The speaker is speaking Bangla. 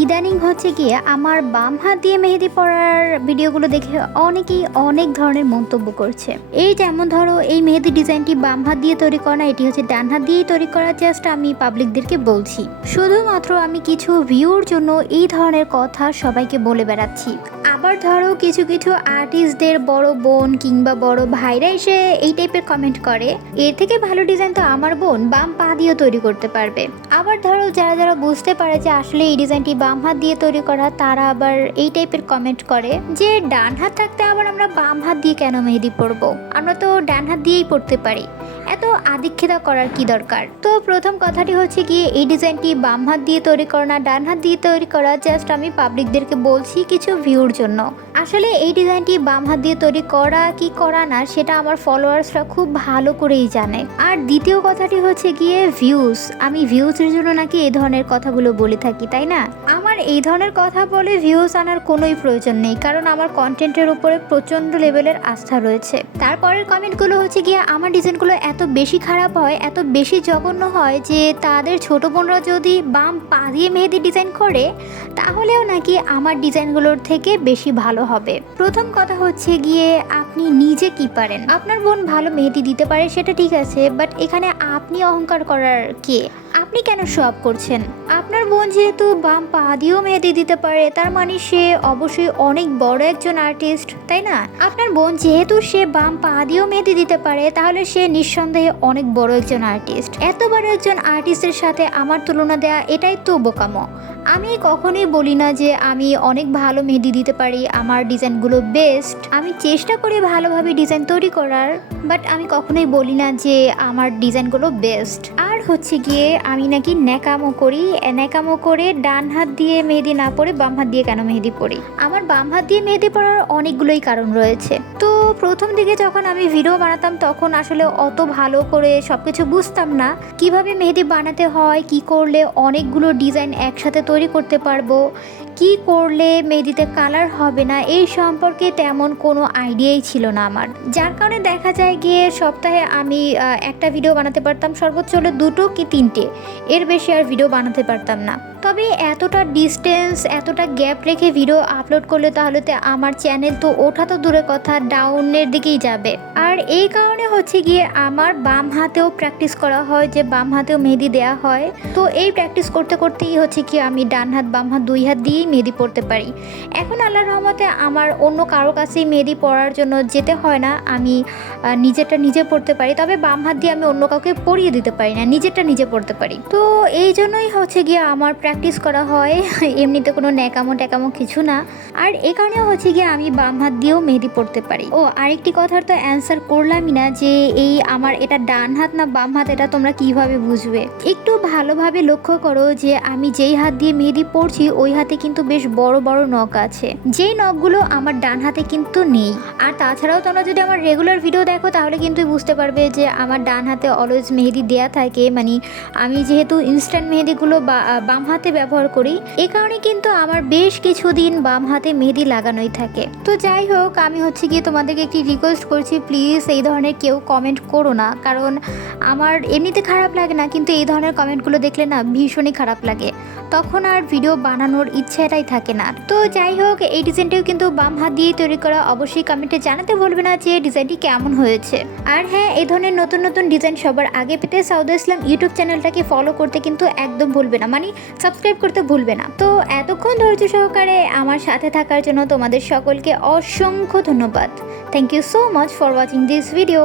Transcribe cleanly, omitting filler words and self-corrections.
ইদানিং হচ্ছে গিয়ে আমার বাম হাত দিয়ে মেহেদি পরার ভিডিওগুলো দেখে অনেকেই অনেক ধরনের মন্তব্য করছে। এই যেমন ধরো এই মেহেদি ডিজাইনটি বাম হাত দিয়ে তৈরি করা না, এটি হচ্ছে ডান হাত দিয়েই তৈরি করা। জাস্ট আমি পাবলিকদেরকে বলছি, শুধুমাত্র আমি কিছু ভিউর জন্য এই ধরনের কথা সবাইকে বলে বেড়াচ্ছি। আবার ধরো কিছু কিছু আর্টিস্টদের বড় বোন কিংবা বড় ভাইরা এসে এই টাইপের কমেন্ট করে, এর থেকে ভালো ডিজাইন তো আমার বোন বাম পা দিয়েও তৈরি করতে পারবে। আবার ধরো যারা যারা বুঝতে পারে যে আসলে এই ডিজাইনটি বাম হাত দিয়ে তৈরি করা, তারা আবার এই টাইপের কমেন্ট করে যে ডান হাত থাকতে আবার আমরা বাম হাত দিয়ে কেন মেহেদি পরবো, আমরা তো ডান হাত দিয়েই পরতে পারি, এত আদিক্ষেতা করার কি দরকার। তো প্রথম কথাটি হচ্ছে গিয়ে এই ডিজাইনটি বাম হাত দিয়ে তৈরি করা না ডান হাত দিয়ে তৈরি করা, জাস্ট আমি পাবলিকদেরকে বলছি কিছু ভিউর জন্য। আসলে এই ডিজাইনটি বাম হাত দিয়ে তৈরি করা কি করা না সেটা আমার ফলোয়ার্সরা খুব ভালো করেই জানে। আর দ্বিতীয় কথাটি হচ্ছে গিয়ে ভিউজ, আমি ভিউজের জন্য নাকি এই ধরনের কথাগুলো বলে থাকি, তাই না? আমার এই ধরনের কথা বলে ভিউজ আনার কোনোই প্রয়োজন নেই, কারণ আমার কন্টেন্টের উপরে প্রচণ্ড লেভেলের আস্থা রয়েছে। তারপরের কমেন্টগুলো হচ্ছে গিয়ে আমার ডিজাইনগুলো এত বেশি খারাপ হয়, এত বেশি জঘন্য হয় যে তাদের ছোট বোনরা যদি বাম পা দিয়ে মেহেদি ডিজাইন করে তাহলেও নাকি আমার ডিজাইনগুলোর থেকে বেশি ভালো হবে। প্রথম কথা হচ্ছে গিয়ে আপনি নিজে কি পারেন। আপনার বোন ভালো মেহেদি দিতে পারে সেটা ঠিক আছে, বাট এখানে আপনি অহংকার করার কে? আপনি কেন শো অফ করছেন? আপনার বোন যেহেতু বাম পা দিয়েও মেহেদি দিতে পারে, তার মানে সে অবশ্যই অনেক বড় একজন আর্টিস্ট, তাই না? আপনার বোন যেহেতু সে বাম পা দিয়েও মেহেদি দিতে পারে, তাহলে সে নিঃসন্দেহে অনেক বড় একজন আর্টিস্ট। এত বড় একজন আর্টিস্টের সাথে আমার তুলনা দেওয়া এটাই তো বোকামো। আমি কখনোই বলি না যে আমি অনেক ভালো মেহেদি দিতে পারি, আমার ডিজাইনগুলো বেস্ট। আমি চেষ্টা করি ভালোভাবে ডিজাইন তৈরি করার, বাট আমি কখনোই বলি না যে আমার ডিজাইনগুলো বেস্ট। আর হচ্ছে গিয়ে আমি নাকি ন্যাকামো করি, ন্যাকামো করে ডান হাত দিয়ে মেহেদি না পরে বাম হাত দিয়ে কেন মেহেদি পরি। আমার বাম হাত দিয়ে মেহেদি পরার অনেকগুলোই কারণ রয়েছে। তো প্রথম দিকে যখন আমি ভিডিও বানাতাম তখন আসলে অত ভালো করে সব কিছু বুঝতাম না, কিভাবে মেহেদি বানাতে হয়, কি করলে অনেকগুলো ডিজাইন একসাথে তৈরি করতে পারবো, কি করলে মেহেদিতে কালার হবে না, এই সম্পর্কে তেমন কোনো আইডিয়াই ছিল না আমার। যার কারণে দেখা যায় গিয়ে সপ্তাহে আমি একটা ভিডিও বানাতে পারতাম, সর্বোচ্চ হলে 2 কি 3টে, এর বেশি আর ভিডিও বানাতে পারতাম না। তবে এতটা ডিস্টেন্স, এতটা গ্যাপ রেখে ভিডিও আপলোড করলে তাহলে তো আমার চ্যানেল তো ওঠা তো দূরের কথা, ডাউনের দিকেই যাবে। আর এই কারণে হচ্ছে গিয়ে আমার বাম হাতেও প্র্যাকটিস করা হয়, যে বাম হাতেও মেহেদি দেওয়া হয়। তো এই প্র্যাকটিস করতে করতেই হচ্ছে কি আমি ডান হাত বাম হাত 2 হাত দিয়েই মেহেদি পরতে পারি। এখন আল্লাহর রহমতে আমার অন্য কারো কাছেই মেহেদি পরার জন্য যেতে হয় না, আমি নিজেরটা নিজে পরতে পারি। তবে বাম হাত দিয়ে আমি অন্য কাউকে পরিয়ে দিতে পারি না, নিজেরটা নিজে পরতে পারি। তো এই জন্যই হচ্ছে গিয়ে আমার প্র্যাকটিস করা হয়, এমনিতে কোনো ন্যাকামো ট্যাকামো কিছু না। আর এই কারণে হচ্ছে গিয়ে আমি বাম হাত দিয়েও মেহেদি পরতে পারি। ও আরেকটি কথার তো অ্যান্সার করলামই না, যে এই আমার এটা ডান হাত না বাম হাত এটা তোমরা কিভাবে বুঝবে? একটু ভালোভাবে লক্ষ্য করো যে আমি যেই হাত দিয়ে মেহেদি পরছি ওই হাতে কিন্তু বেশ বড় বড় নখ আছে, যেই নখগুলো আমার ডান হাতে কিন্তু নেই। আর তাছাড়াও তোমরা যদি আমার রেগুলার ভিডিও দেখো তাহলে কিন্তু বুঝতে পারবে যে আমার ডান হাতে অলওয়েজ মেহেদি দেয়া থাকে, মানে আমি যেহেতু ইনস্ট্যান্ট মেহেদিগুলো বাম হাতে ব্যবহার করি, এই কারণে কিন্তু আমার বেশ কিছুদিন বাম হাতে মেহেদি লাগানোই থাকে। তো যাই হোক, আমি হচ্ছে গিয়ে তোমাদেরকে একটি রিকোয়েস্ট করছি, প্লিজ এই ধরনের কেউ কমেন্ট করো না, কারণ আমার এমনিতে খারাপ লাগে না, কিন্তু এই ধরনের কমেন্টগুলো দেখলে না ভীষণই খারাপ লাগে, তখন আর ভিডিও বানানোর ইচ্ছাটাই থাকে না। তো যাই হোক, এই ডিজাইনটিও কিন্তু বাম হাত দিয়েই তৈরি করা। অবশ্যই কমেন্টে জানাতে ভুলবে না যে ডিজাইনটি কেমন হয়েছে। আর হ্যাঁ, এই ধরনের নতুন নতুন ডিজাইন সবার আগে পেতে সাউদা ইসলাম ইউটিউব চ্যানেলটাকে ফলো করতে কিন্তু একদম ভুলবে না, মানে সাবস্ক্রাইব করতে ভুলবে না। তো এতক্ষণ ধৈর্য সহকারে আমার সাথে থাকার জন্য তোমাদের সকলকে অসংখ্য ধন্যবাদ। Thank you so much for watching this video.